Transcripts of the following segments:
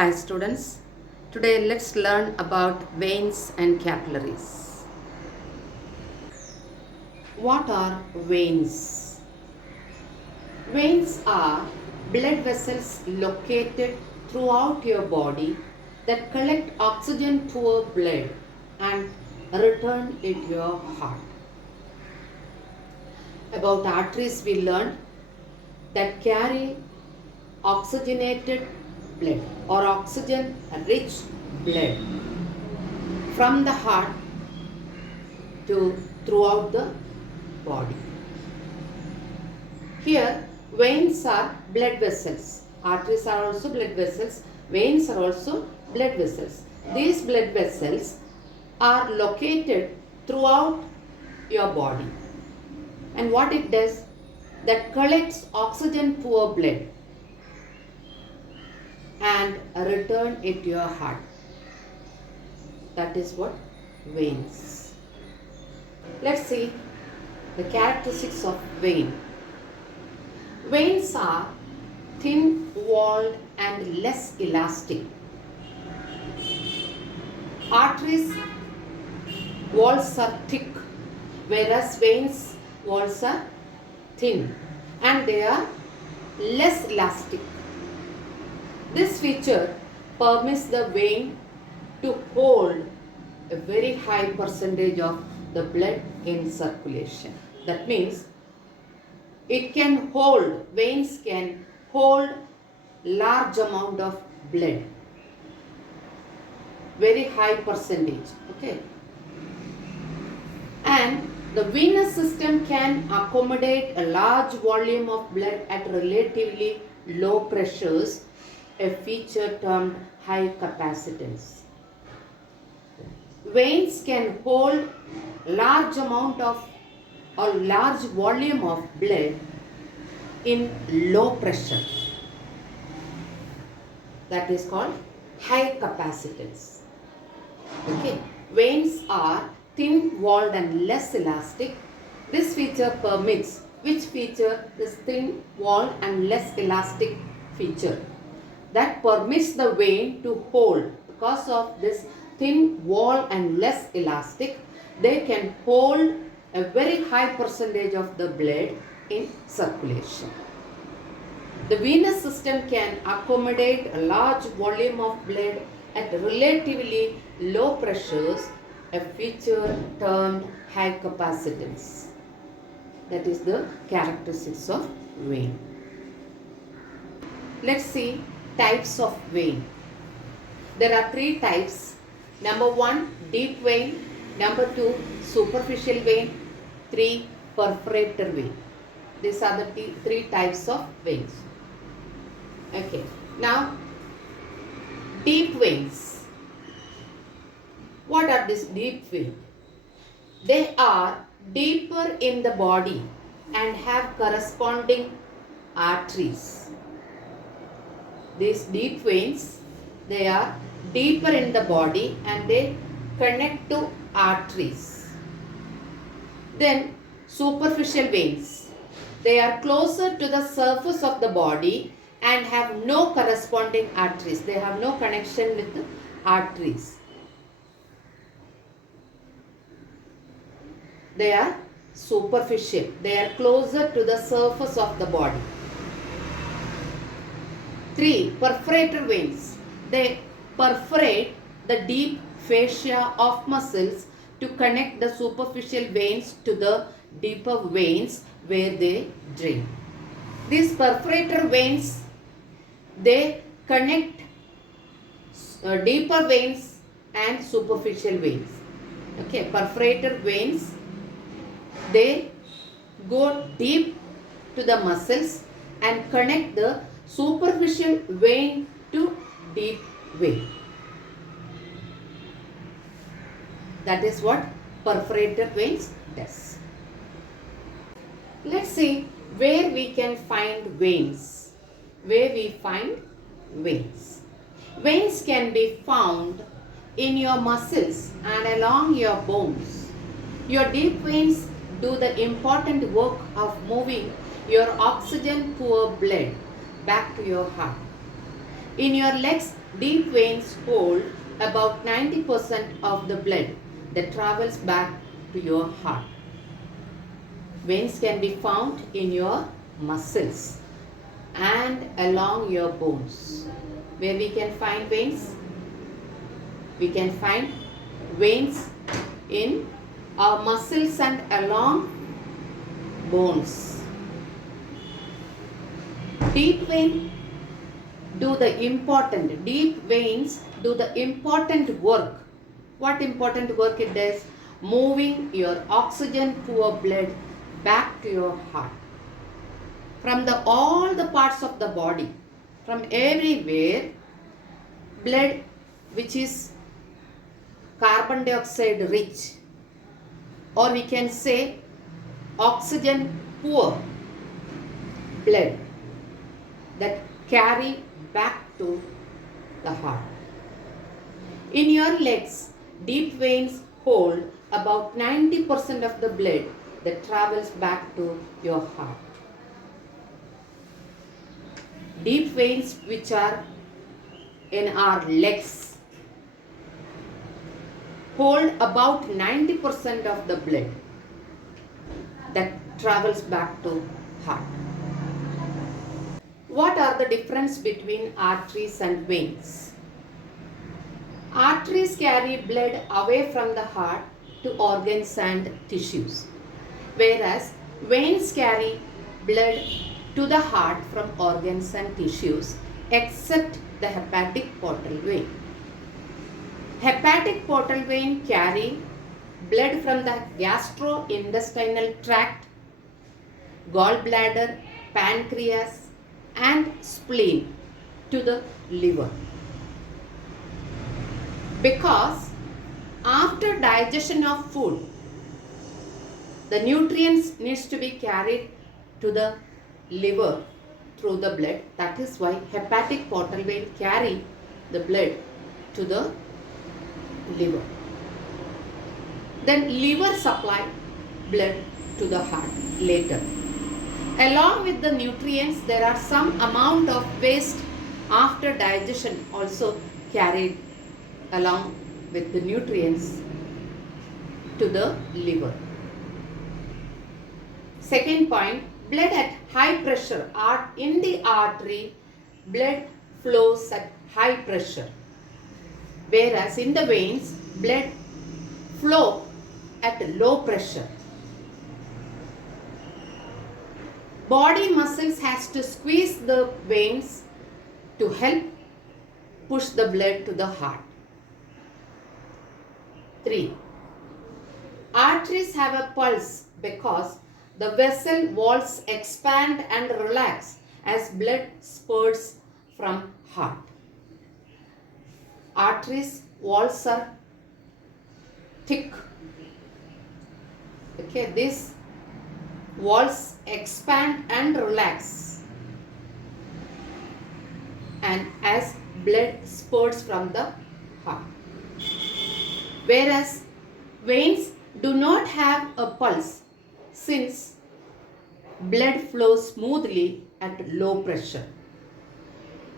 Hi students, today let's learn about veins and capillaries. What are veins? Veins are blood vessels located throughout your body that collect oxygen to your blood and return it to your heart. About arteries we learned that carry oxygenated blood or oxygen rich blood from the heart to throughout the body. Here veins are blood vessels. Arteries are also blood vessels. Veins are also blood vessels. These blood vessels are located throughout your body. And what it does, that collects oxygen to your blood and return it to your heart. That is what veins. Let's see the characteristics of vein. Veins are thin-walled and less elastic. Arteries walls are thick, whereas veins walls are thin and they are less elastic. This feature permits the vein to hold a very high percentage of the blood in circulation. That means veins can hold large amount of blood, very high percentage, okay. And the venous system can accommodate a large volume of blood at relatively low pressures, a feature termed high capacitance. Veins can hold large amount of or large volume of blood in low pressure. That is called high capacitance. Okay. Veins are thin-walled and less elastic. This feature permits, which feature? This thin-walled and less elastic feature that permits the vein to hold. Because of this thin wall and less elastic, they can hold a very high percentage of the blood in circulation. The venous system can accommodate a large volume of blood at relatively low pressures, a feature termed high capacitance. That is the characteristics of vein. Let's see types of vein. There are three types. Number 1, deep vein. Number 2, superficial vein. 3, perforator vein. These are the three types of veins. Okay. Now, deep veins. What are these deep veins? They are deeper in the body and have corresponding arteries. These deep veins, they are deeper in the body and they connect to arteries. Then superficial veins, they are closer to the surface of the body and have no corresponding arteries. They have no connection with the arteries. They are superficial. They are closer to the surface of the body. 3, perforator veins. They perforate the deep fascia of muscles to connect the superficial veins to the deeper veins where they drain. These perforator veins, they connect deeper veins and superficial veins. Okay, perforator veins, they go deep to the muscles and connect the superficial vein to deep vein. That is what perforator veins does. Let's see where we can find veins. Where we find veins. Veins can be found in your muscles and along your bones. Your deep veins do the important work of moving your oxygen poor blood back to your heart. In your legs Deep veins hold about 90% of the blood that travels back to your heart. Veins can be found in your muscles and along your bones. Where we can find veins? We can find veins in our muscles and along bones. Deep veins do the important work. What important work it does? Moving your oxygen poor blood back to your heart. From all the parts of the body, from everywhere, blood which is carbon dioxide rich, or we can say oxygen poor blood that carry back to the heart. In your legs, deep veins hold about 90% of the blood that travels back to your heart. Deep veins which are in our legs hold about 90% of the blood that travels back to heart. What are the difference between arteries and veins? Arteries carry blood away from the heart to organs and tissues, whereas veins carry blood to the heart from organs and tissues except the hepatic portal vein. Hepatic portal vein carry blood from the gastrointestinal tract, gallbladder, pancreas and spleen to the liver. Because after digestion of food, the nutrients needs to be carried to the liver through the blood. That is why hepatic portal vein carry the blood to the liver. Then liver supply blood to the heart later. Along with the nutrients, there are some amount of waste after digestion also carried along with the nutrients to the liver. Second point, blood at high pressure. In the artery, blood flows at high pressure, whereas in the veins, blood flow at low pressure. Body muscles has to squeeze the veins to help push the blood to the heart. 3. Arteries have a pulse because the vessel walls expand and relax as blood spurts from heart. Arteries walls are thick. Okay, these walls expand and relax and as blood spurts from the heart. Whereas veins do not have a pulse since blood flows smoothly at low pressure.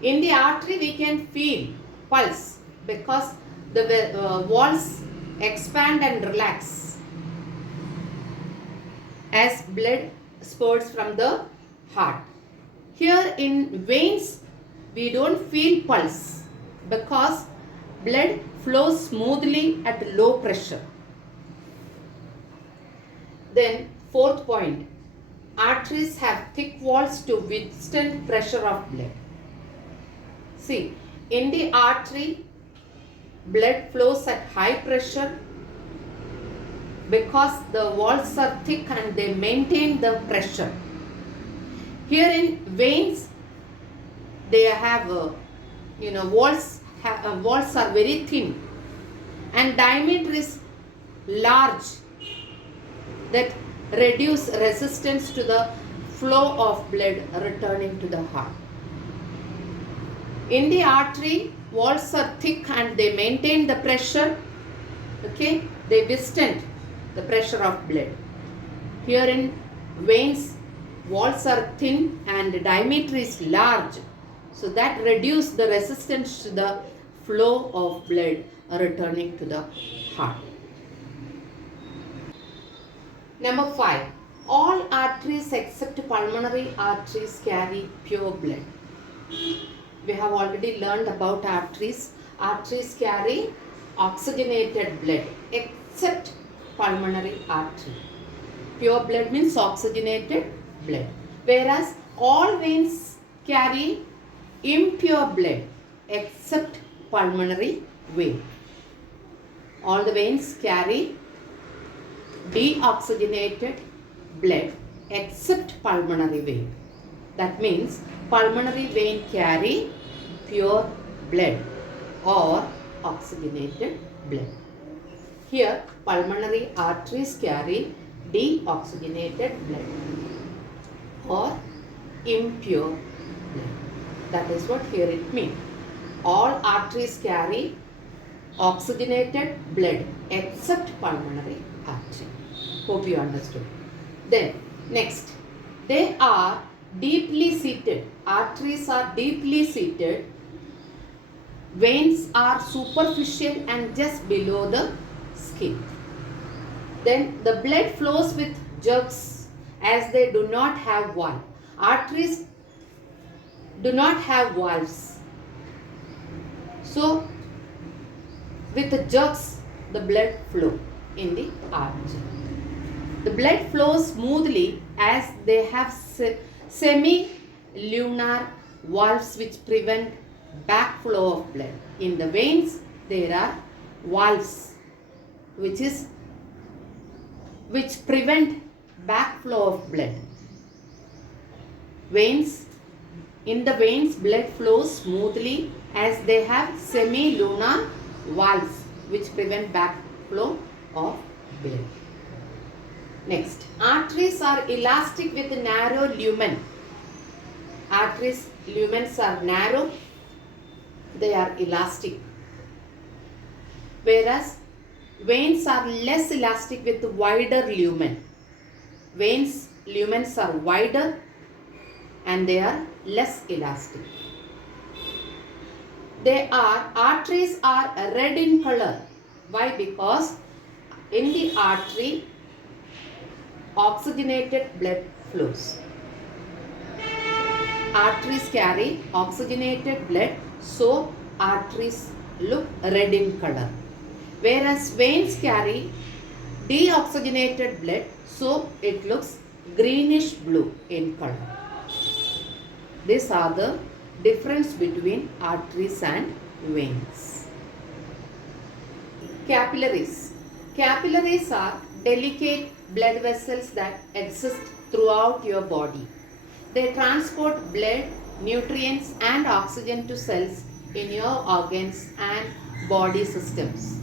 In the artery we can feel pulse because the walls expand and relax as blood spurts from the heart. Here in veins we don't feel pulse because blood flows smoothly at low pressure. Then fourth point, arteries have thick walls to withstand pressure of blood. See, in the artery, blood flows at high pressure because the walls are thick and they maintain the pressure. Here in veins, they have walls are very thin and diameter is large that reduce resistance to the flow of blood returning to the heart. In the artery, walls are thick and they maintain the pressure. Okay, they withstand the pressure of blood. Here in veins, walls are thin and diameter is large So that reduce the resistance to the flow of blood returning to the heart. Number 5. All arteries except pulmonary arteries carry pure blood. We have already learned about arteries. Arteries carry oxygenated blood except pulmonary artery. Pure blood means oxygenated blood. Whereas all veins carry impure blood except pulmonary vein. All the veins carry deoxygenated blood except pulmonary vein. That means pulmonary vein carry pure blood or oxygenated blood. Here pulmonary arteries carry deoxygenated blood or impure blood. That is what here it means. All arteries carry oxygenated blood except pulmonary artery. Hope you understood. Then next, they are deeply seated. Arteries are deeply seated. Veins are superficial and just below the skin. Then the blood flows with jerks as they do not have valve. Arteries do not have valves. So with the jerks the blood flow in the artery. The blood flows smoothly as they have semi-lunar valves which prevent backflow of blood. In the veins there are valves which prevent backflow of blood. In the veins blood flows smoothly as they have semi-lunar valves which prevent backflow of blood. Next, arteries are elastic with narrow lumen. Arteries lumens are narrow, they are elastic. Whereas veins are less elastic with wider lumen. Veins lumens are wider and they are less elastic. Arteries are red in color. Why? Because in the artery oxygenated blood flows. Arteries carry oxygenated blood, so arteries look red in color. Whereas veins carry deoxygenated blood, so it looks greenish blue in color. These are the difference between arteries and veins. Capillaries. Capillaries are delicate blood vessels that exist throughout your body. They transport blood, nutrients and oxygen to cells in your organs and body systems.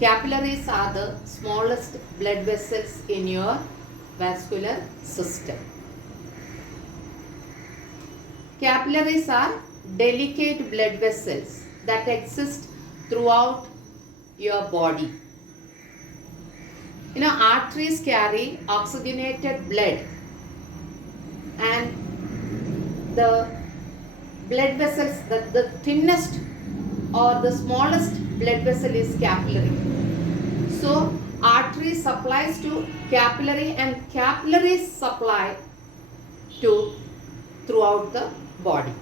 Capillaries are the smallest blood vessels in your vascular system. Capillaries are delicate blood vessels that exist throughout your body. Arteries carry oxygenated blood and the blood vessels, the thinnest or the smallest blood vessel is capillary. So artery supplies to capillary and capillaries supply to throughout the body.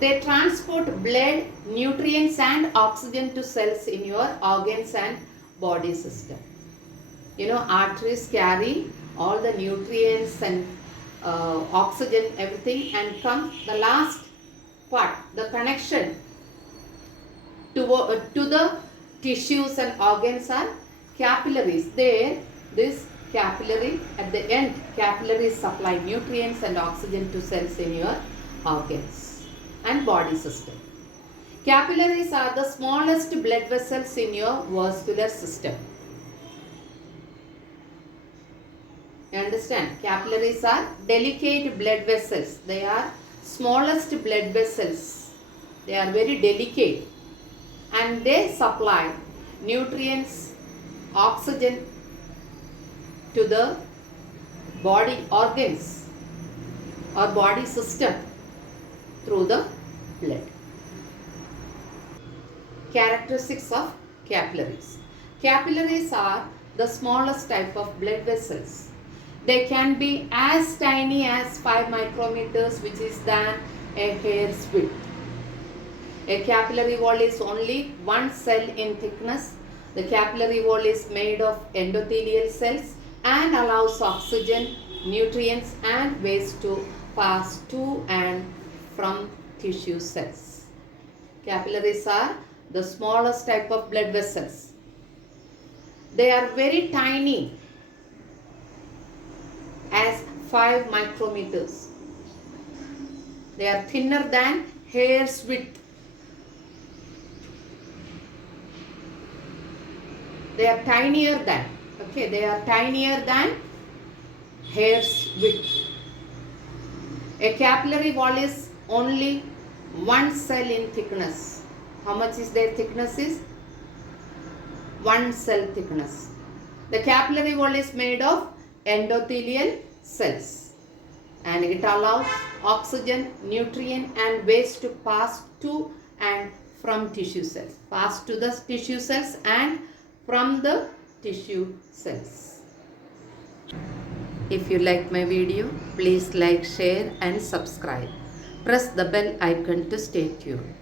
They transport blood, nutrients and oxygen to cells in your organs and body system. Arteries carry all the nutrients and oxygen, everything, and come the last part, the connection to the tissues and organs are capillaries. This capillary, at the end, capillaries supply nutrients and oxygen to cells in your organs and body system. Capillaries are the smallest blood vessels in your vascular system. You understand? Capillaries are delicate blood vessels. They are smallest blood vessels. They are very delicate and they supply nutrients, oxygen to the body organs or body system. through the blood. Characteristics of capillaries. Capillaries are the smallest type of blood vessels. They can be as tiny as 5 micrometers, which is than a hair's width. A capillary wall is only one cell in thickness. The capillary wall is made of endothelial cells and allows oxygen, nutrients and waste to pass to and from tissue cells. Capillaries are the smallest type of blood vessels. They are very tiny, as 5 micrometers. They are thinner than hair's width. They are tinier than, they are tinier than hair's width. A capillary wall is only one cell in thickness. How much is their thickness is? One cell thickness. The capillary wall is made of endothelial cells and it allows oxygen, nutrient and waste to pass to and from tissue cells. Pass to the tissue cells and from the tissue cells. If you like my video, please like, share and subscribe. Press the bell icon to stay tuned.